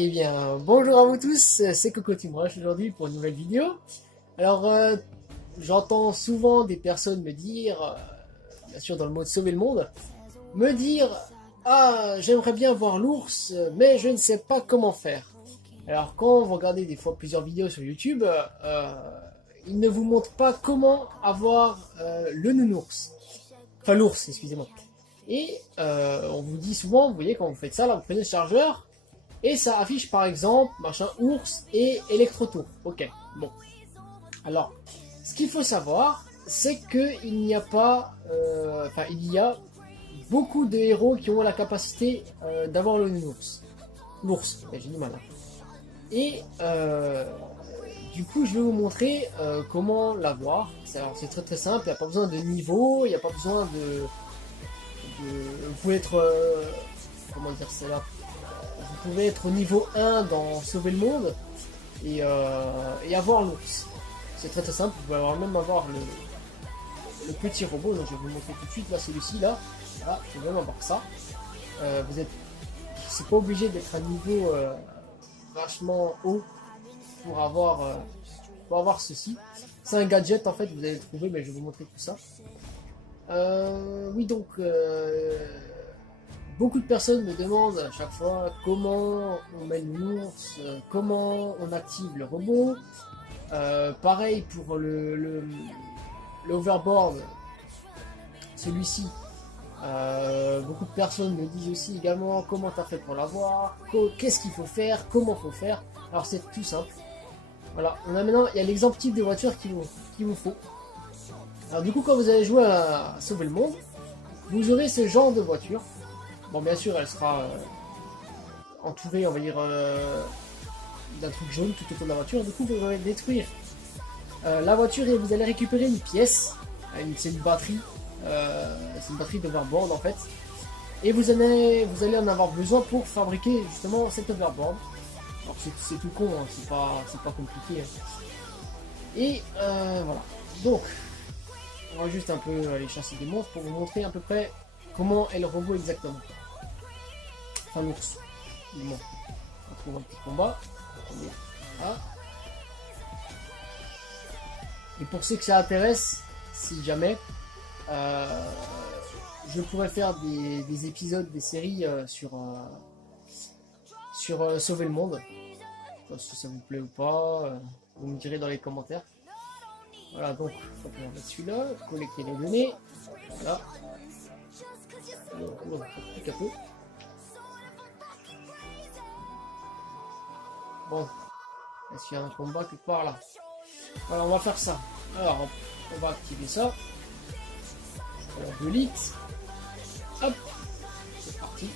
Eh bien, bonjour à vous tous, c'est Coco Team Rush aujourd'hui pour une nouvelle vidéo. Alors, j'entends souvent des personnes me dire, bien sûr dans le mode sauver le monde, me dire «Ah, j'aimerais bien voir l'ours, mais je ne sais pas comment faire». Alors, quand vous regardez des fois plusieurs vidéos sur YouTube, ils ne vous montrent pas comment avoir le nounours. Enfin, l'ours, excusez-moi. Et on vous dit souvent, vous voyez, quand vous faites ça, là, vous prenez le chargeur, et ça affiche par exemple machin ours et électrotour. Ok, bon. Alors, ce qu'il faut savoir, c'est que il n'y a pas, enfin il y a beaucoup de héros qui ont la capacité d'avoir le ours. L'ours, j'ai du mal. Hein. Et du coup, je vais vous montrer comment l'avoir. C'est très très simple. Il n'y a pas besoin de niveau, il n'y a pas besoin vous pouvez être, comment dire cela. Vous pouvez être au niveau 1 dans Sauver le Monde et avoir l'ours. C'est très très simple, vous pouvez même avoir le petit robot, donc je vais vous montrer tout de suite, là celui-ci là, voilà, vous pouvez même avoir ça. Vous êtes, c'est pas obligé d'être à niveau vachement haut pour avoir ceci. C'est un gadget en fait, vous allez le trouver, mais je vais vous montrer tout ça. Oui donc... beaucoup de personnes me demandent à chaque fois comment on met l'ours, comment on active le robot. Pareil pour l'overboard, celui-ci. Beaucoup de personnes me disent aussi également comment tu as fait pour l'avoir, qu'est-ce qu'il faut faire, comment faut faire. Alors c'est tout simple. Voilà, on a maintenant, il y a l'exemple type de voiture qu'il vous faut. Alors du coup, quand vous allez jouer à Sauver le Monde, vous aurez ce genre de voiture. Bon, bien sûr, elle sera entourée, on va dire, d'un truc jaune tout autour de la voiture. Du coup, vous allez détruire la voiture et vous allez récupérer une pièce. C'est une batterie. C'est une batterie d'overboard en fait. Et vous allez en avoir besoin pour fabriquer justement cet overboard. Alors c'est tout con, hein, c'est pas compliqué. Hein. Et voilà. Donc, on va juste un peu aller chasser des monstres pour vous montrer à peu près comment est le robot exactement. Enfin l'ours. Bon. On trouve un petit combat. Ah. Et pour ceux que ça intéresse, si jamais, je pourrais faire des épisodes, des séries sur Sauver le Monde. Si ça vous plaît ou pas, vous me direz dans les commentaires. Voilà, donc, on va mettre celui-là, collecter les données. Voilà. On va plus qu'un peu. Bon, est-ce qu'il y a un combat quelque part là? Voilà, on va faire ça. Alors, on va activer ça. Alors, 2 litres. Hop, c'est parti.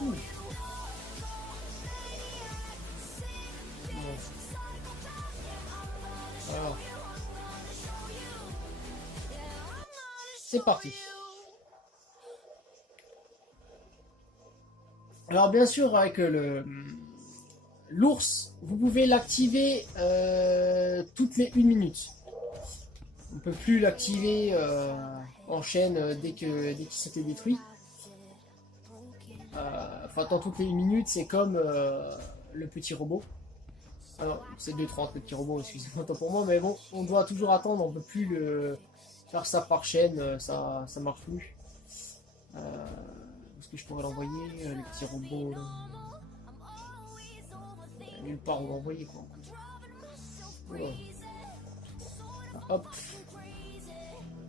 Bon. Alors, c'est parti. Alors bien sûr avec l'ours, vous pouvez l'activer toutes les 1 minute. On ne peut plus l'activer en chaîne dès qu'il s'était détruit. Enfin dans toutes les 1 minute, c'est comme le petit robot. Alors c'est 2,30 le petit robot, excusez-moi tant pour moi, mais bon, on doit toujours attendre, on ne peut plus faire ça par chaîne, ça marche plus. Est-ce que je pourrais l'envoyer, les petits robots là. Nulle part où l'envoyer quoi. Ouais. Hop.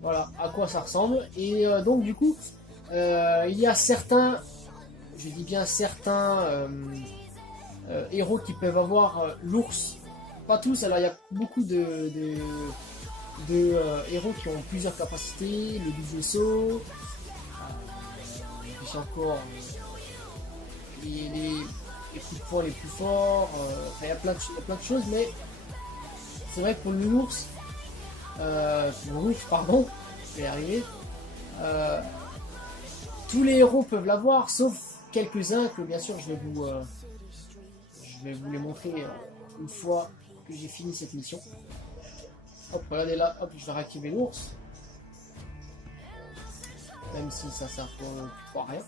Voilà à quoi ça ressemble. Et donc du coup, il y a certains, je dis bien certains héros qui peuvent avoir l'ours. Pas tous, alors il y a beaucoup de héros qui ont plusieurs capacités, le double saut, puis encore les coups de poing les plus forts, il y a plein de choses, mais c'est vrai que pour l'ours, pardon, je vais y arriver, tous les héros peuvent l'avoir, sauf quelques-uns que bien sûr je vais vous les montrer une fois que j'ai fini cette mission. Hop, regardez là, hop, je vais réactiver l'ours. Même si ça sert pour rien.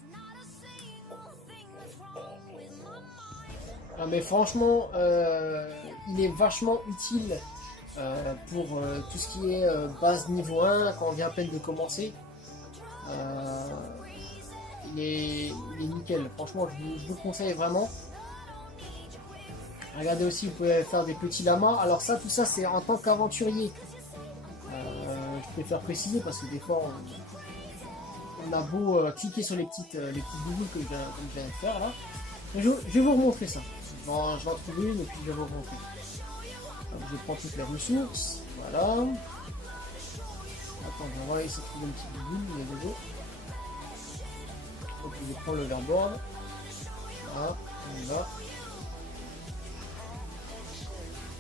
Ah, mais franchement, il est vachement utile pour tout ce qui est base niveau 1, quand on vient à peine de commencer. Il est nickel, franchement je vous conseille vraiment. Regardez aussi, vous pouvez faire des petits lamas. Alors ça, tout ça c'est en tant qu'aventurier. Je préfère préciser parce que des fois on a beau cliquer sur les petites boules que je viens de faire là. Je vais vous remontrer ça. Je vais en trouver une et puis je vais vous remontrer. Donc, je prends toutes les ressources. Voilà. Attends, on va essayer de trouver une petite boule. Il y a des autres. Donc je prends le verboard. Voilà, on y va.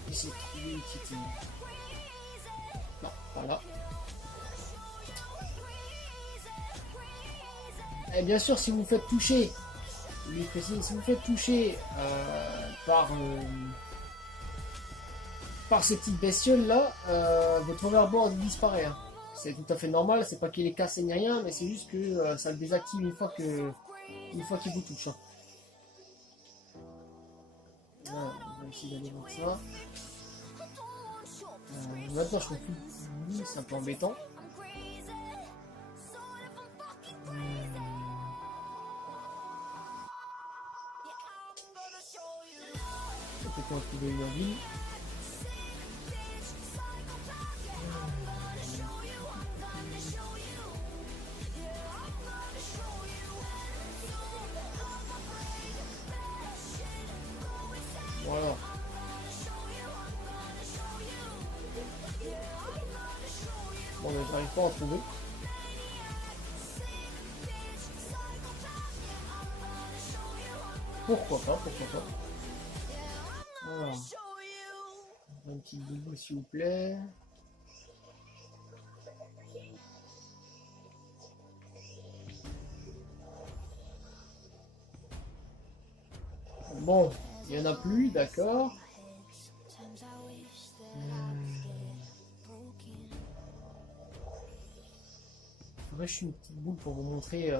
Essayer de trouver une petite. Non, voilà. Et bien sûr, si vous faites toucher, si vous faites toucher par ces petites bestioles là, votre overboard disparaît. Hein. C'est tout à fait normal, c'est pas qu'il est cassé ni rien, mais c'est juste que ça le désactive une fois qu'il vous touche. Hein. Voilà, on va essayer d'aller voir ça. Maintenant je trouve plus, c'est un peu embêtant. Peut-être qu'on va trouver une ville. Voilà. Bon, mais j'arrive pas à en trouver. Pourquoi pas. Voilà. Un petit boubou s'il vous plaît. Bon, il n'y en a plus, d'accord. Faudrait que je suis une petite boule pour vous montrer.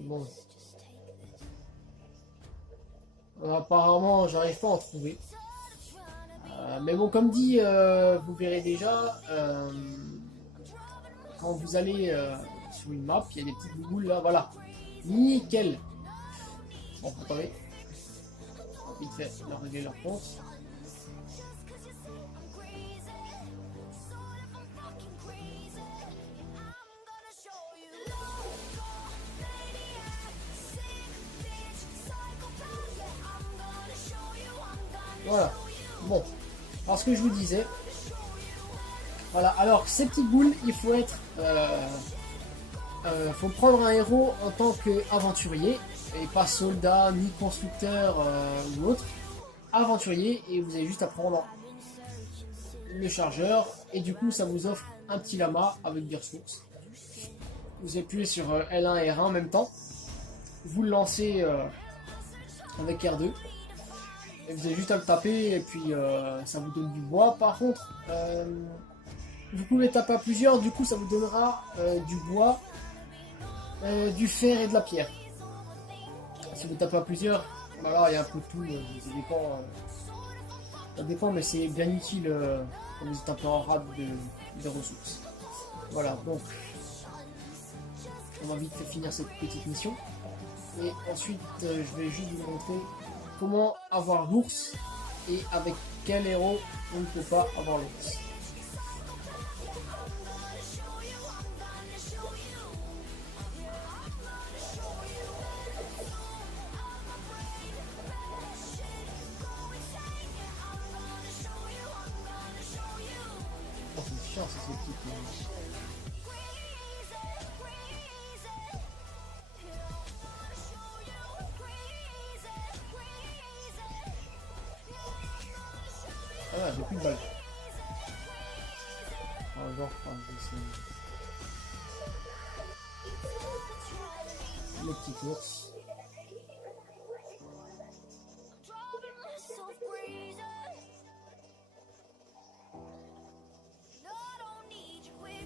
Bon. Apparemment, j'arrive pas à en trouver. Mais bon, comme dit, vous verrez déjà, quand vous allez sur une map, il y a des petites boules là, voilà. Nickel. Bon, attendez. Vite fait, leur régler leur compte. Voilà. Bon. Alors ce que je vous disais. Voilà. Alors ces petites boules, il faut être. Faut prendre un héros en tant qu'aventurier et pas soldat ni constructeur ou autre. Aventurier et vous avez juste à prendre le chargeur et du coup ça vous offre un petit lama avec des ressources. Vous appuyez sur L1 et R1 en même temps. Vous le lancez avec R2. Et vous avez juste à le taper et puis ça vous donne du bois. Par contre, vous pouvez taper à plusieurs, du coup ça vous donnera du bois, du fer et de la pierre. Si vous tapez à plusieurs, voilà, il y a un peu de tout, ça dépend, mais c'est bien utile quand vous tapez en rade de ressources. Voilà, donc on va vite finir cette petite mission. Et ensuite, je vais juste vous montrer comment avoir l'ours et avec quel héros on ne peut pas avoir l'ours. Oh, c'est chiant, c'est ces petites... Ah, j'ai plus de balles. Ah, genre, le petit ours.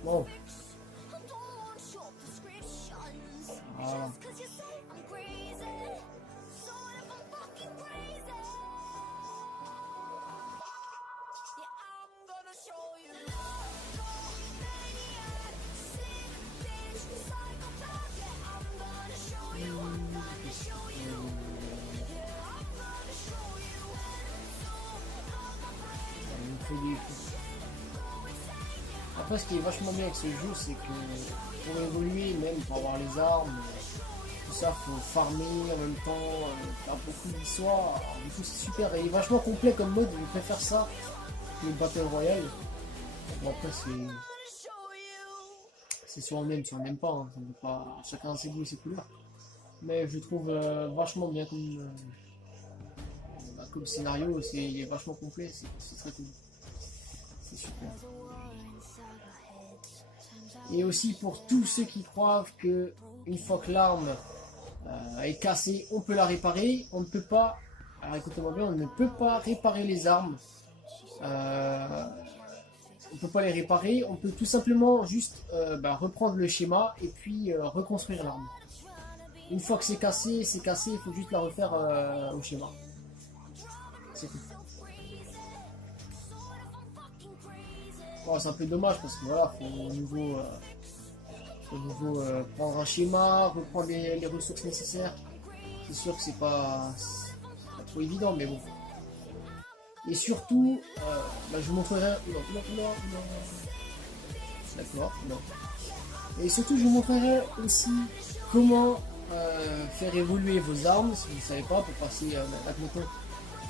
Bon. Voilà. Après, ce qui est vachement bien avec ce jeu, c'est que pour évoluer, même pour avoir les armes, tout ça, faut farmer en même temps, faire beaucoup d'histoire. Alors, du coup, c'est super. Et il est vachement complet comme mode. Je préfère ça que le Battle Royale. Bon, après, c'est soit on aime, soit on n'aime pas, hein. Ça veut pas. Chacun a ses goûts et ses couleurs. Mais je trouve vachement bien comme scénario. Il est vachement complet. C'est très cool. C'est super. Et aussi pour tous ceux qui croient que une fois que l'arme est cassée, on peut la réparer. On ne peut pas. Alors écoutez-moi bien, on ne peut pas réparer les armes. On ne peut pas les réparer. On peut tout simplement juste reprendre le schéma et puis reconstruire l'arme. Une fois que c'est cassé, il faut juste la refaire au schéma. C'est tout. Bon, c'est un peu dommage parce que voilà, faut au nouveau prendre un schéma, reprendre les ressources nécessaires. C'est sûr que c'est pas trop évident, mais bon. Et surtout, je vous montrerai. Non. D'accord, non. Et surtout, je vous montrerai aussi comment faire évoluer vos armes, si vous ne savez pas, pour passer, admettons,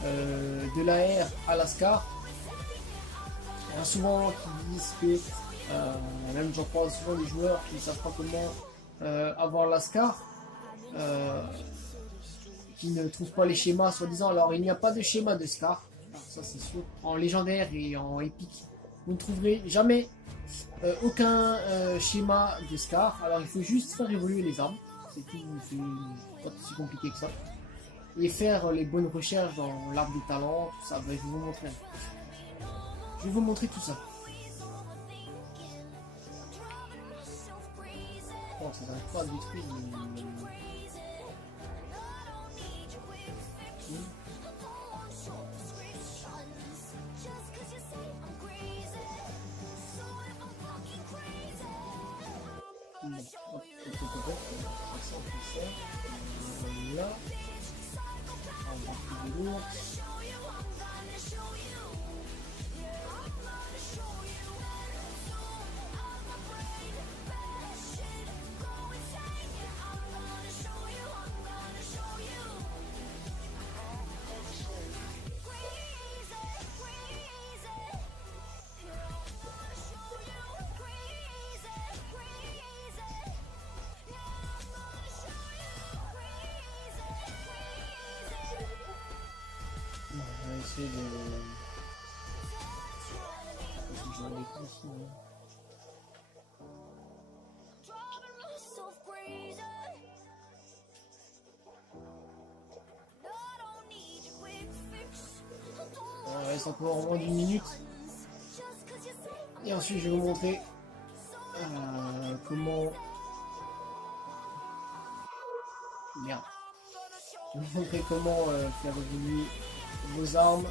de la R à la SCAR. Il y en a souvent qui disent que, même j'en croise souvent des joueurs qui ne savent pas comment avoir la SCAR, qui ne trouvent pas les schémas soi-disant. Alors il n'y a pas de schéma de SCAR, ça c'est sûr. En légendaire et en épique, vous ne trouverez jamais aucun schéma de SCAR. Alors il faut juste faire évoluer les armes, c'est tout, c'est pas si compliqué que ça. Et faire les bonnes recherches dans l'arbre des talents, tout ça. Je vais vous montrer. Je vais vous montrer tout ça. Bon, ça n'arrive pas à détruire. Là, on va trouver l'ours. On va essayer de... Il reste encore moins d'une minute. Et ensuite, je vais vous montrer comment... Merde. Je vais vous montrer comment faire évoluer vos armes.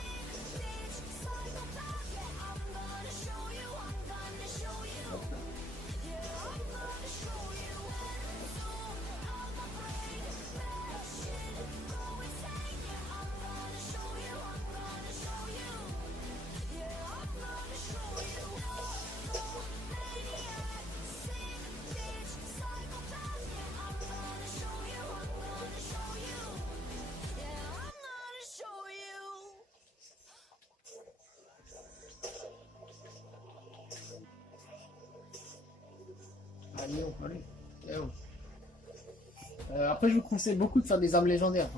Allez. Après, je vous conseille beaucoup de faire des armes légendaires.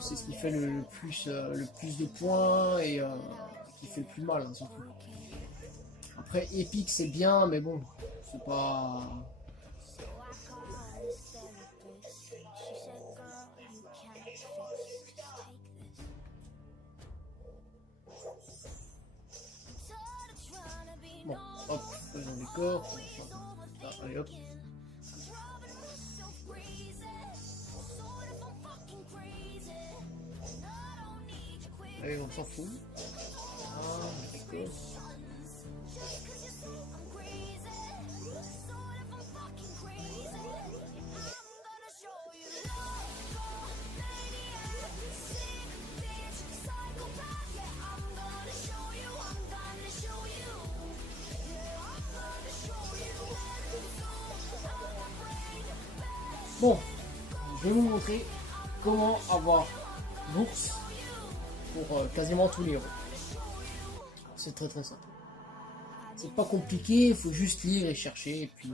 C'est ce qui fait le plus de points et qui fait le plus mal, hein, surtout. Après, épique, c'est bien, mais bon, c'est pas... Bon, hop, faisons des D'accord. Allez hop. Allez, on s'en fout. Ah, d'accord. Bon, je vais vous montrer comment avoir l'ours pour quasiment tous les héros. C'est très très simple. C'est pas compliqué, il faut juste lire et chercher et puis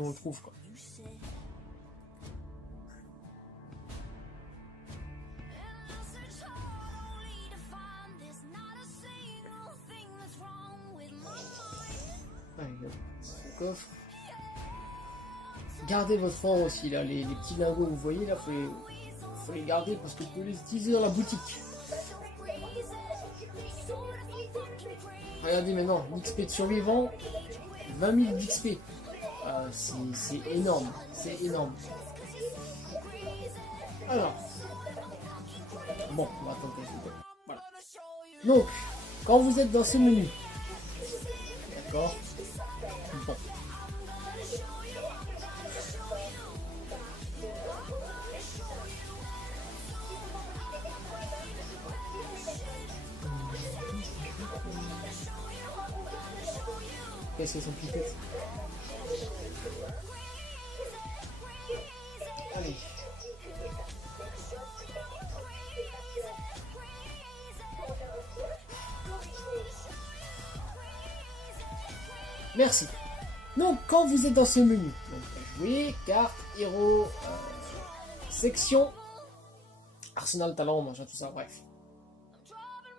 on le trouve quoi. Allez, le coffre. Gardez votre or aussi là, les petits lingots que vous voyez là, faut les garder parce que vous pouvez les utiliser dans la boutique. Regardez maintenant, l'XP de survivant, 20 000 d'XP. C'est énorme, c'est énorme. Alors, bon, on va attendre quelques secondes. Voilà. Donc, quand vous êtes dans ce menu, d'accord, bon. Qu'est-ce que c'est son piquette? Allez. Merci. Donc, quand vous êtes dans ce menu, donc, jouer, carte, héros, section, arsenal, talent, machin, tout ça, bref.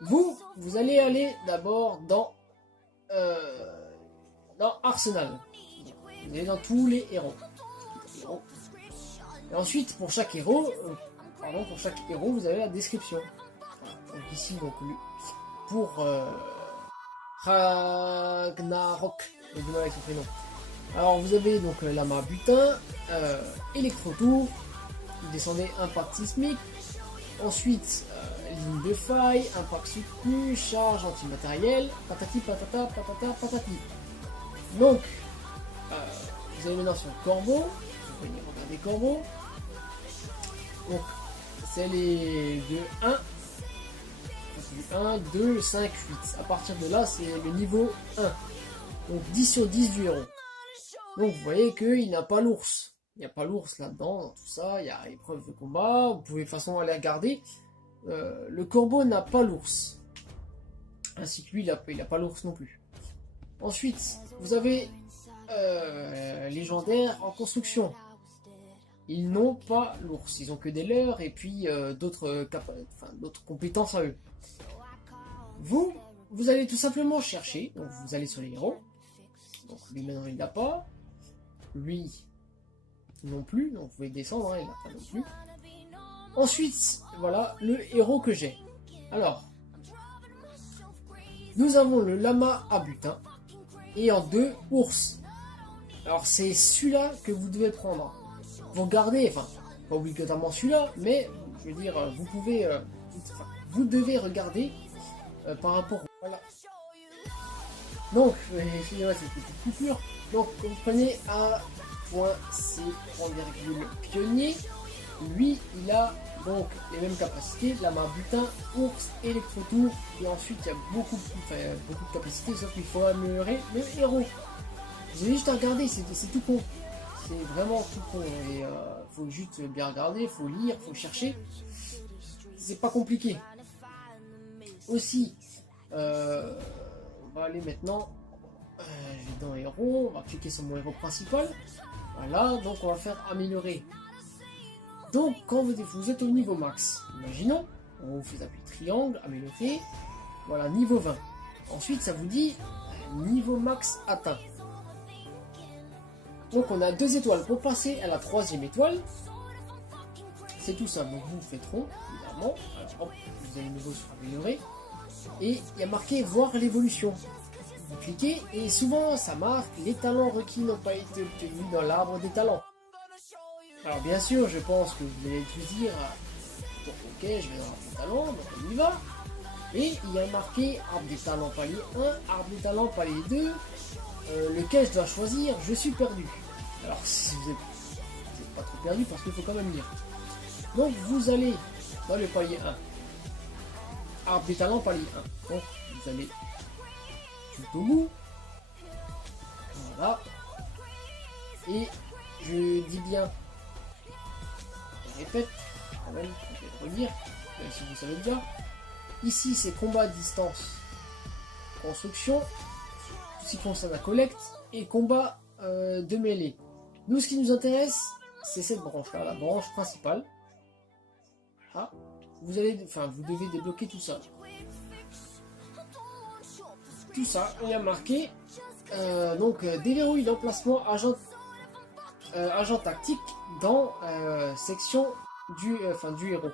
Vous allez aller d'abord dans Arsenal. Vous allez dans tous les héros. Et ensuite, pour chaque héros, vous avez la description. Voilà. Donc ici, donc pour Ragnarok, j'ai du mal avec son prénom. Alors vous avez donc lama butin, électro-tour, vous descendez impact sismique, ensuite ligne de faille, impact soutenu, charge antimatériel, patati patata patata patati. Donc vous allez maintenant sur Corbeau, vous pouvez regarder Corbeau. Donc c'est les de 1, 2, 5, 8. À partir de là, c'est le niveau 1. Donc 10 sur 10 du héros. Donc vous voyez qu'il n'a pas l'ours. Il n'y a pas l'ours là-dedans, dans tout ça. Il y a épreuve de combat. Vous pouvez de toute façon aller regarder. Le corbeau n'a pas l'ours. Ainsi que lui, il n'a pas l'ours non plus. Ensuite, vous avez légendaire en construction. Ils n'ont pas l'ours. Ils ont que des leurres et puis d'autres compétences à eux. Vous allez tout simplement chercher. Donc vous allez sur les héros. Donc lui maintenant il l'a pas. Lui non plus. Donc vous pouvez descendre, hein, il n'a pas non plus. Ensuite, voilà le héros que j'ai. Alors, nous avons le lama à butin. Et en 2, ours. Alors c'est celui-là que vous devez prendre. Vous gardez, enfin, pas obligatoirement celui-là, mais je veux dire, vous pouvez, vous devez regarder par rapport. Voilà. Donc, excusez-moi cette petite coupure. Donc, vous prenez A.C. pionnier. Lui, il a donc les mêmes capacités, lama butin, ours, électro-tour, et ensuite il y a beaucoup de capacités, sauf qu'il faut améliorer le héros. Vous avez juste à regarder, c'est tout con. C'est vraiment tout con. Et faut juste bien regarder, faut lire, faut chercher. C'est pas compliqué. Aussi, on va aller maintenant dans héros, on va cliquer sur mon héros principal. Voilà, donc on va faire améliorer. Donc quand vous êtes au niveau max, imaginons, on vous fait appuyer triangle, améliorer, voilà, niveau 20. Ensuite ça vous dit niveau max atteint. Donc on a 2 étoiles pour passer à la 3e étoile. C'est tout ça, donc vous faites rond, évidemment. Alors hop, vous allez nouveau sur améliorer. Et il y a marqué voir l'évolution. vous cliquez et souvent ça marque les talents requis n'ont pas été obtenus dans l'arbre des talents. Alors bien sûr, je pense que vous allez tous dire, bon, ok, je vais dans l'arbre des talents, donc on y va. Et il y a marqué arbre des talents palier 1, arbre des talents palier 2, lequel je dois choisir, je suis perdu. Alors si vous êtes pas trop perdu parce qu'il faut quand même lire. Donc vous allez dans le palier 1, arbre des talents palier 1. Donc vous allez tout au bout. Voilà. Et je dis bien, je répète, quand même, je vais le redire, même si vous savez déjà. Ici c'est combat à distance, construction, tout ce qui concerne la collecte, et combat de mêlée. Nous ce qui nous intéresse, c'est cette branche là, la branche principale. Ah, vous devez débloquer tout ça. Tout ça, il y a marqué déverrouille l'emplacement agent tactique dans section du héros.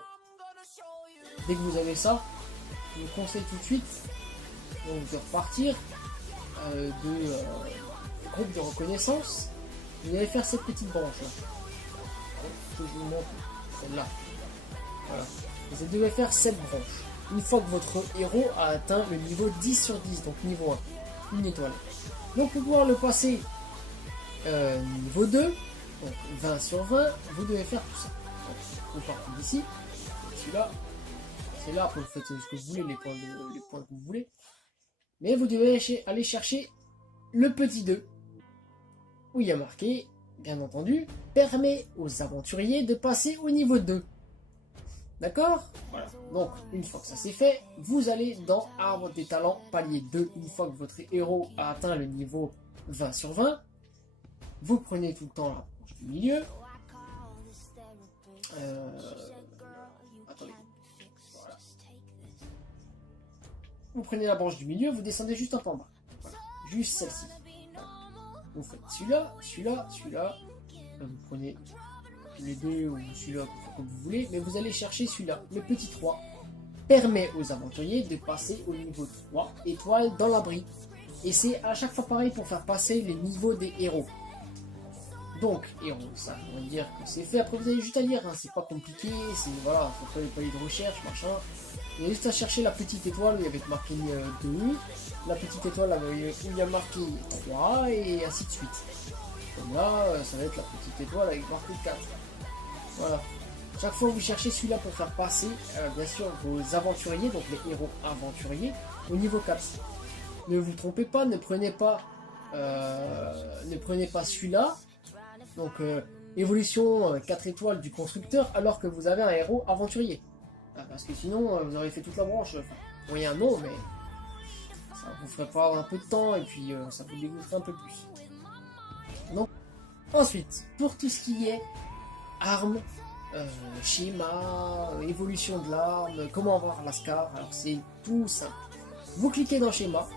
Dès que vous avez ça, je vous conseille tout de suite donc, de repartir groupe de reconnaissance. Vous allez faire cette petite branche là. Que je vous montre, celle-là. Voilà. Vous devez faire cette branche. Une fois que votre héros a atteint le niveau 10 sur 10, donc niveau 1, une étoile. Donc pour pouvoir le passer niveau 2, donc 20 sur 20, vous devez faire tout ça. Donc, vous partez d'ici, celui-là, c'est là que vous faites ce que vous voulez, les points que vous voulez. Mais vous devez aller chercher le petit 2, où il y a marqué, bien entendu, permet aux aventuriers de passer au niveau 2. D'accord? Voilà. Donc, une fois que ça c'est fait, vous allez dans Arbre des Talents, palier 2. Une fois que votre héros a atteint le niveau 20 sur 20, vous prenez tout le temps la branche du milieu. Attendez. Voilà. Vous prenez la branche du milieu, vous descendez juste un peu en bas. Voilà. Juste celle-ci. Vous faites celui-là, celui-là, celui-là. Vous prenez les deux ou celui-là comme vous voulez, mais vous allez chercher celui-là. Le petit 3 permet aux aventuriers de passer au niveau 3 étoiles dans l'abri. Et c'est à chaque fois pareil pour faire passer les niveaux des héros. Donc, héros, ça on va dire que c'est fait. Après vous avez juste à lire, hein, c'est pas compliqué, c'est voilà, faut pas les paliers de recherche, machin. Vous avez juste à chercher la petite étoile où il y avait marqué 2, la petite étoile où il y a marqué 3 et ainsi de suite. Comme là, ça va être la petite étoile avec marqué 4. Voilà. Chaque fois vous cherchez celui-là pour faire passer, bien sûr, vos aventuriers, donc les héros aventuriers, au niveau 4. Ne vous trompez pas, ne prenez pas celui-là. Donc, évolution 4 étoiles du constructeur, alors que vous avez un héros aventurier. Parce que sinon, vous aurez fait toute la branche. Enfin, moyen non, mais ça vous ferait pas un peu de temps, et puis ça vous dégoûterait un peu plus. Donc, ensuite, pour tout ce qui est armes, schéma, évolution de l'arme, comment avoir la scar, alors c'est tout simple. Vous cliquez dans schéma.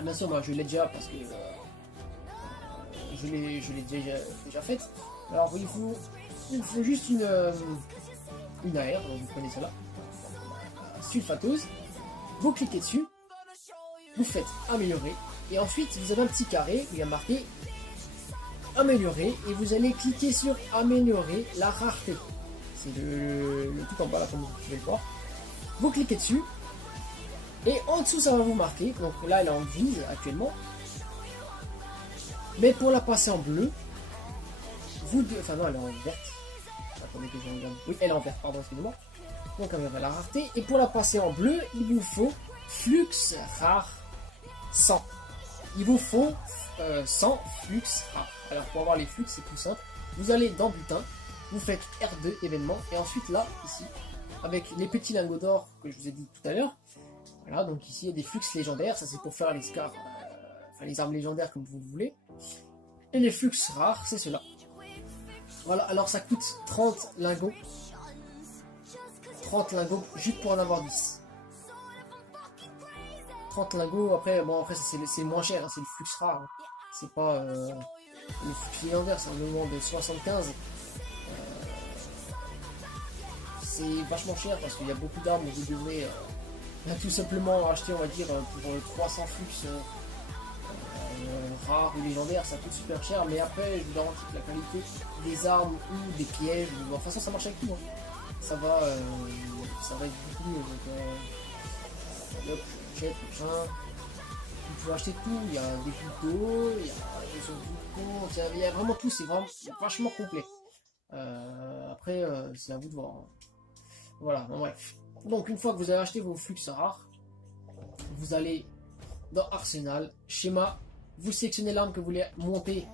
Bien sûr, moi je l'ai déjà parce que je l'ai déjà faite. Alors il faut juste une AR, donc vous prenez celle-là, sulfateuse. Vous cliquez dessus, vous faites améliorer, et ensuite vous avez un petit carré où il y a marqué améliorer, et vous allez cliquer sur améliorer la rareté. C'est le tout en bas là, comme vous pouvez le voir. Vous cliquez dessus, et en dessous ça va vous marquer, donc là elle est en grise actuellement, mais pour la passer en bleu, enfin non, elle est en verte. Attendez que je regarde. Oui, elle est en vert, pardon, excusez-moi. Donc on va la rareté, et pour la passer en bleu, il vous faut flux rare 100. Il vous faut 100 flux rares. Alors pour avoir les flux, c'est tout simple. Vous allez dans butin, vous faites R2 événement, et ensuite là, ici, avec les petits lingots d'or que je vous ai dit tout à l'heure. Voilà, donc ici il y a des flux légendaires, ça c'est pour faire les scars, les armes légendaires comme vous voulez. Et les flux rares, c'est cela. Voilà, alors ça coûte 30 lingots. 30 lingots juste pour en avoir 10. 30 lingots, après c'est moins cher, hein, c'est le flux rare. Hein. C'est pas le flux légendaire, c'est un moment de 75. C'est vachement cher parce qu'il y a beaucoup d'armes où vous devrez tout simplement acheter, on va dire, pour 300 flux rares ou légendaires, ça coûte super cher, mais après, je vous garantis que la qualité des armes ou des pièges, de toute façon, ça marche avec tout. Hein. Ça va être beaucoup mieux. Donc, hop, j'achète, machin. Vous pouvez acheter tout, il y a des gouttes d'eau, il y a des autres il y a vraiment tout, c'est vraiment vachement complet. Après, c'est à vous de voir. Hein. Voilà, bon, bref. Donc, une fois que vous avez acheté vos flux rares, vous allez dans Arsenal, schéma, vous sélectionnez l'arme que vous voulez monter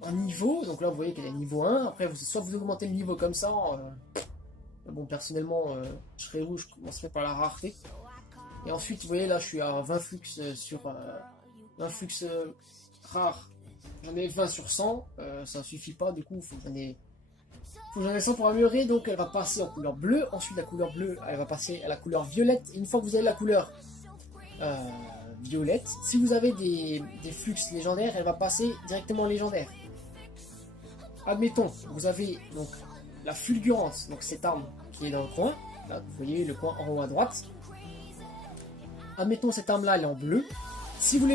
en niveau. Donc là, vous voyez qu'elle est niveau 1. Après, soit vous augmentez le niveau comme ça. Bon, personnellement, je serais où je commencerai par la rareté. Et ensuite, vous voyez, là, je suis à 20 flux sur 20 flux rares. J'en ai 20 sur 100. Ça ne suffit pas, du coup, il faut que j'en ai 100 pour améliorer. Donc, elle va passer en couleur bleue. Ensuite, la couleur bleue, elle va passer à la couleur violette. Et une fois que vous avez la couleur violette, si vous avez des flux légendaires, elle va passer directement légendaire. Admettons, vous avez donc la fulgurance, donc cette arme qui est dans le coin. Là, vous voyez le coin en haut à droite. Admettons, cette arme-là, elle est en bleu. Si vous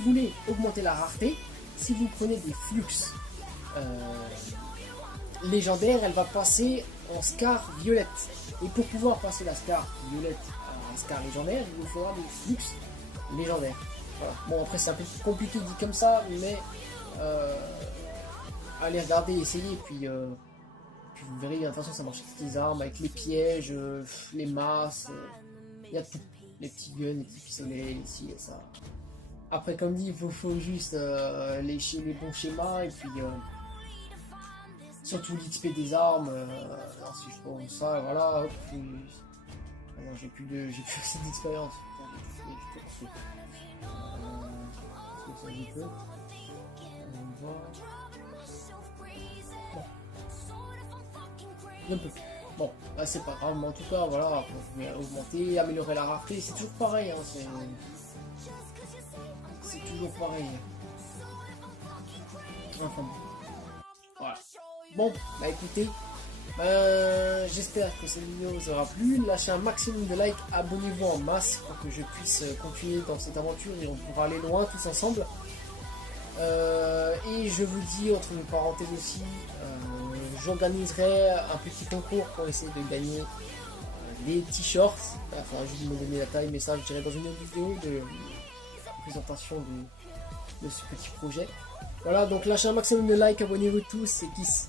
voulez augmenter la rareté, si vous prenez des flux légendaires, elle va passer en scar violette. Et pour pouvoir passer la scar violette à la scar légendaire, il vous faudra des flux légendaires. Voilà. Bon, après, c'est un peu compliqué dit comme ça, mais allez regarder, essayez, puis vous verrez, de toute façon, ça marche avec les armes, avec les pièges, les masses, il y a tout. Les petits guns, les petits pistolets, ici et ça. Après, comme dit, il faut juste les bons schémas et puis surtout l'XP des armes. Si je prends ça, voilà. Hop, j'ai plus assez d'expérience. Un peu. Bon, là c'est pas grave, mais en tout cas, voilà, vous pouvez augmenter, améliorer la rareté, c'est toujours pareil, hein, c'est toujours pareil. Enfin bon. Voilà. Bon, bah écoutez, j'espère que cette vidéo vous aura plu. Lâchez un maximum de likes, abonnez-vous en masse pour que je puisse continuer dans cette aventure et on pourra aller loin tous ensemble. Et je vous dis, entre parenthèses aussi, j'organiserai un petit concours pour essayer de gagner des t-shirts. Enfin, je vais me donner la taille, mais ça, je dirai dans une autre vidéo de présentation de ce petit projet. Voilà, donc lâchez un maximum de likes, abonnez-vous tous, c'est Kiss.